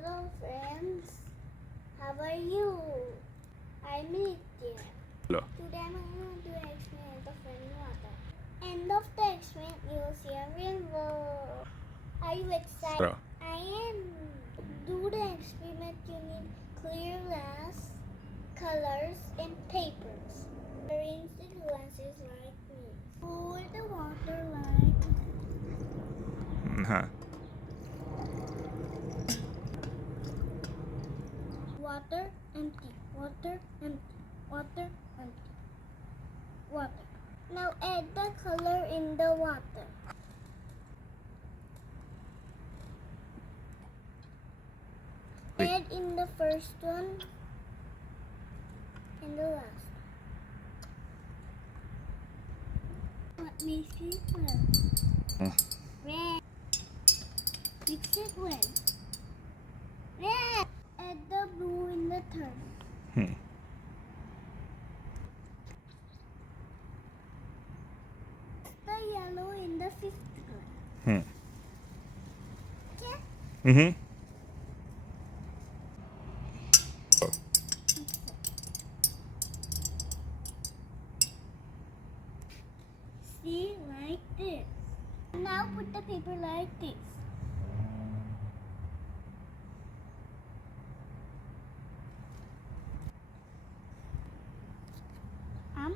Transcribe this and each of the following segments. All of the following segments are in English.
Hello friends, how are you? I'm Nitya. Hello. Today I'm going to explain the flowing water. End of the experiment, you'll see a rainbow. Are you excited? Hello. I am. Do the experiment, you need clear glass, colors, and papers. Arrange the glasses like this. Pour the water like Huh. water, empty, water, empty, water, empty, water. Now add the color in the water. Wait. Add in the first one and the last. What makes it well? Red. Mix it well. Red. Add the blue in the third. Hmm. The yellow in the fifth color. Hmm. Okay? Mm-hmm. Oh. See, like this. Now put the paper like this. Um.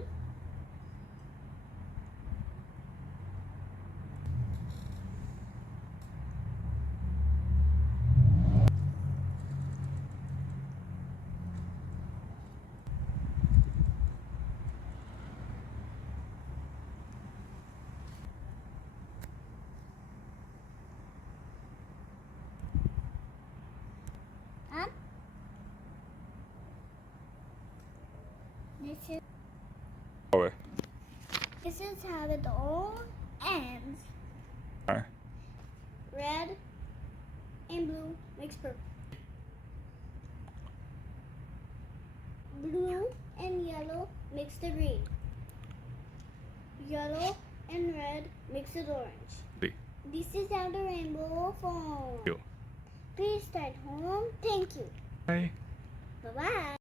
Oh, wait. This is how it all ends. Alright. Red and blue makes purple. Blue and yellow makes the green. Yellow and red makes it orange. See. This is how the rainbow forms. You. Please stay at home. Thank you. Bye. Bye-bye.